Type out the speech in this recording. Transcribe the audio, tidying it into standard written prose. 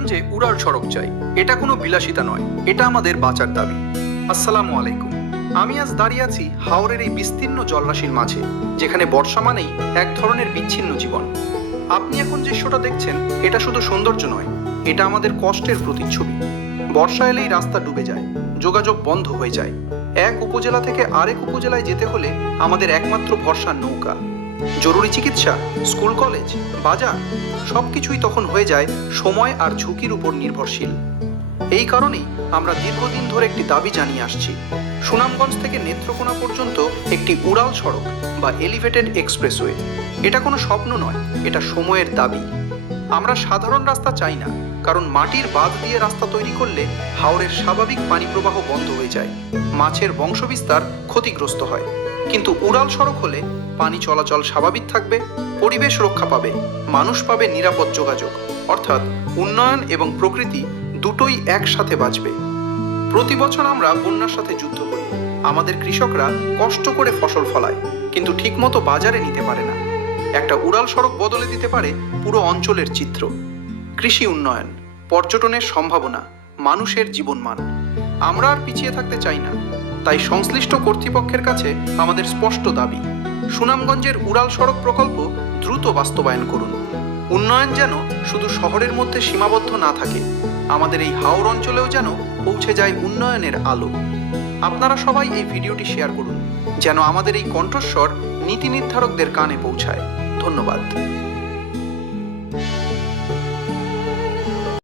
সুনামগঞ্জে উড়াল সড়ক চাই। এটা কোনো বিলাসিতা নয়, এটা আমাদের বাঁচার দাবি। আসসালামু আলাইকুম। আমি আজ দাঁড়িয়ে আছি হাওরের এই বিস্তীর্ণ জলরাশির মাঝে, যেখানে বর্ষা মানেই এক ধরনের বিচ্ছিন্ন জীবন। আপনি এখন দৃশ্যটা দেখছেন, এটা শুধু সৌন্দর্য নয়, এটা আমাদের কষ্টের প্রতিচ্ছবি। বর্ষা এলেই রাস্তা ডুবে যায়, যোগাযোগ বন্ধ হয়ে যায়। এক উপজেলা থেকে আরেক উপজেলায় যেতে হলে আমাদের একমাত্র ভরসা নৌকা। জরুরি চিকিৎসা, স্কুল কলেজ, বাজার সবকিছুই তখন হয়ে যায় সময় আর ঝুঁকির উপর নির্ভরশীল। এই কারণেই আমরা দীর্ঘদিন ধরে একটি দাবি জানিয়ে আসছি, সুনামগঞ্জ থেকে নেত্রকোনা পর্যন্ত একটি উড়াল সড়ক বা এলিভেটেড এক্সপ্রেসওয়ে। এটা কোনো স্বপ্ন নয়, এটা সময়ের দাবি। আমরা সাধারণ রাস্তা চাই না, কারণ মাটির বাঁধ দিয়ে রাস্তা তৈরি করলে হাওরের স্বাভাবিক পানি প্রবাহ বন্ধ হয়ে যায়, মাছের বংশবিস্তার ক্ষতিগ্রস্ত হয়। কিন্তু উড়াল সড়ক হলে পানি চলাচল স্বাভাবিক থাকবে, পরিবেশ রক্ষা পাবে, মানুষ পাবে নিরাপদ যোগাযোগ, অর্থাৎ উন্নয়ন এবং প্রকৃতি দুটোই একসাথে বাঁচবে। প্রতি বছর আমরা বন্যার সাথে যুদ্ধ করি। আমাদের কৃষকরা কষ্ট করে ফসল ফলায়, কিন্তু ঠিকমতো বাজারে নিতে পারে না। একটা উড়াল সড়ক বদলে দিতে পারে পুরো অঞ্চলের চিত্র। কৃষি উন্নয়ন, পর্যটনের সম্ভাবনা, মানুষের জীবনমান। আমরা আর পিছিয়ে থাকতে চাই না। তাই সংশ্লিষ্ট কর্তৃপক্ষের কাছে আমাদের স্পষ্ট দাবি, সুনামগঞ্জের উড়াল সড়ক প্রকল্প দ্রুত বাস্তবায়ন করুন। উন্নয়ন যেন শুধু শহরের মধ্যে সীমাবদ্ধ না থাকে, আমাদের এই হাওর অঞ্চলেও যেন পৌঁছে যায় উন্নয়নের আলো। আপনারা সবাই এই ভিডিওটি শেয়ার করুন, যেন আমাদের এই কণ্ঠস্বর নীতি নির্ধারকদের কানে পৌঁছায়। ধন্যবাদ।